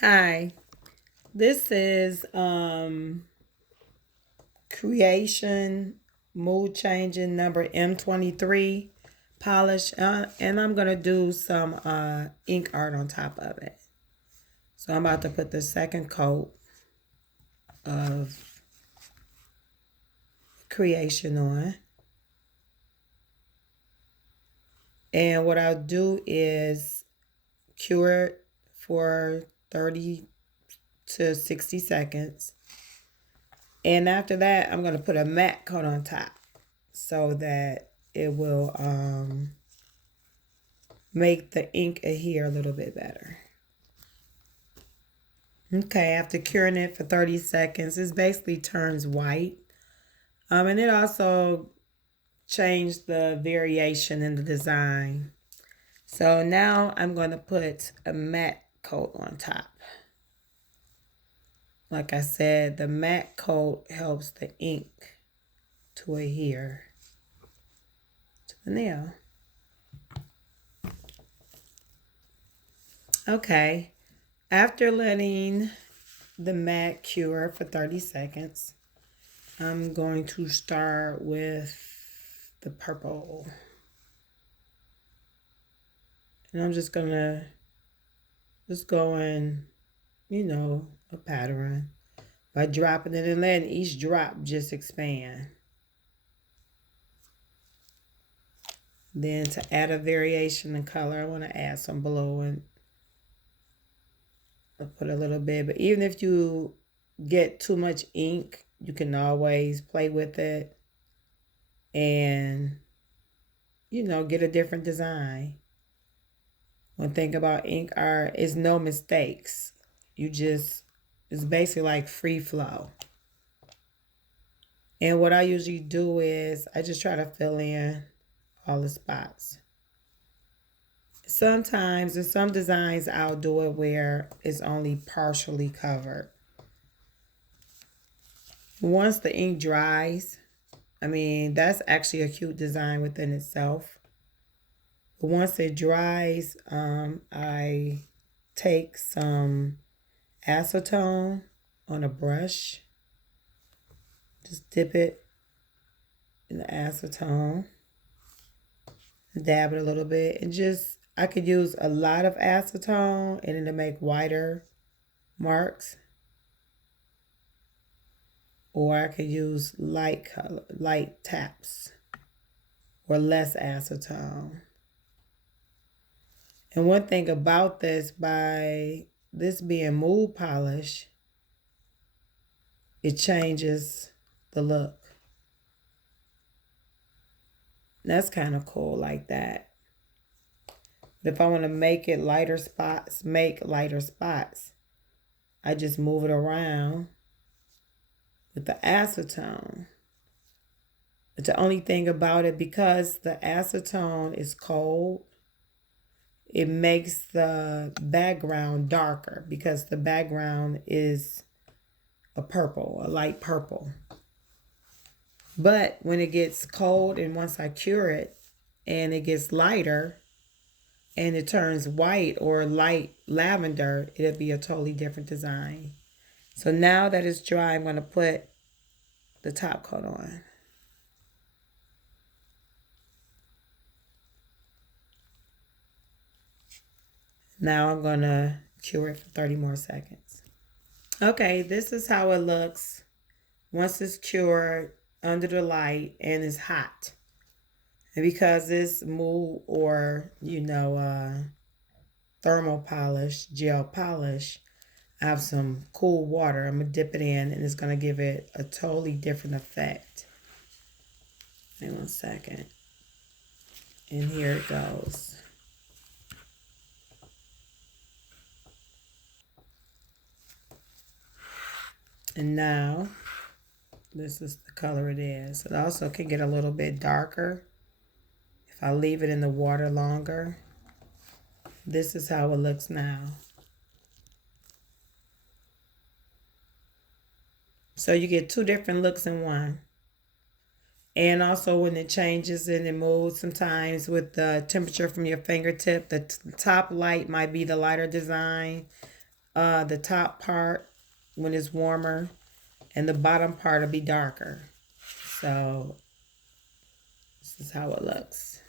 Hi, this is Creation Mood Changing number M23 polish, and I'm gonna do some ink art on top of it. So I'm about to put the second coat of Creation on, and what I'll do is cure it for 30 to 60 seconds, and after that I'm gonna put a matte coat on top so that it will make the ink adhere a little bit better. Okay, after curing it for 30 seconds, it basically turns white. And it also changed the variation in the design. So now I'm going to put a matte coat on top. Like I said, the matte coat helps the ink to adhere to the nail. Okay, after letting the matte cure for 30 seconds, I'm going to start with the purple. And I'm just gonna go in, a pattern by dropping it and letting each drop just expand. Then to add a variation in color, I want to add some blue and I'll put a little bit. But even if you get too much ink, you can always play with it and, get a different design. One thing about ink art is no mistakes. It's basically like free flow. And what I usually do is I just try to fill in all the spots. Sometimes in some designs I'll do it where it's only partially covered. Once the ink dries, that's actually a cute design within itself. But once it dries, I take some acetone on a brush, just dip it in the acetone, dab it a little bit, and I could use a lot of acetone and it'll make wider marks, or I could use light taps, or less acetone. And one thing about this, by this being mood polish, it changes the look. That's kind of cool like that. But if I want to make lighter spots, I just move it around with the acetone. But the only thing about it, because the acetone is cold, it makes the background darker because the background is a light purple. But when it gets cold and once I cure it and it gets lighter and it turns white or light lavender, it'll be a totally different design. So now that it's dry, I'm going to put the top coat on. Now I'm going to cure it for 30 more seconds. Okay, this is how it looks once it's cured under the light and it's hot. And because it's mold or, thermal polish, gel polish, I have some cool water. I'm going to dip it in and it's going to give it a totally different effect. Wait 1 second. And here it goes. And now, this is the color it is. It also can get a little bit darker if I leave it in the water longer. This is how it looks now. So you get two different looks in one. And also when it changes and it moves sometimes with the temperature from your fingertip, the top light might be the lighter design. the top part when it's warmer, and the bottom part will be darker. So this is how it looks.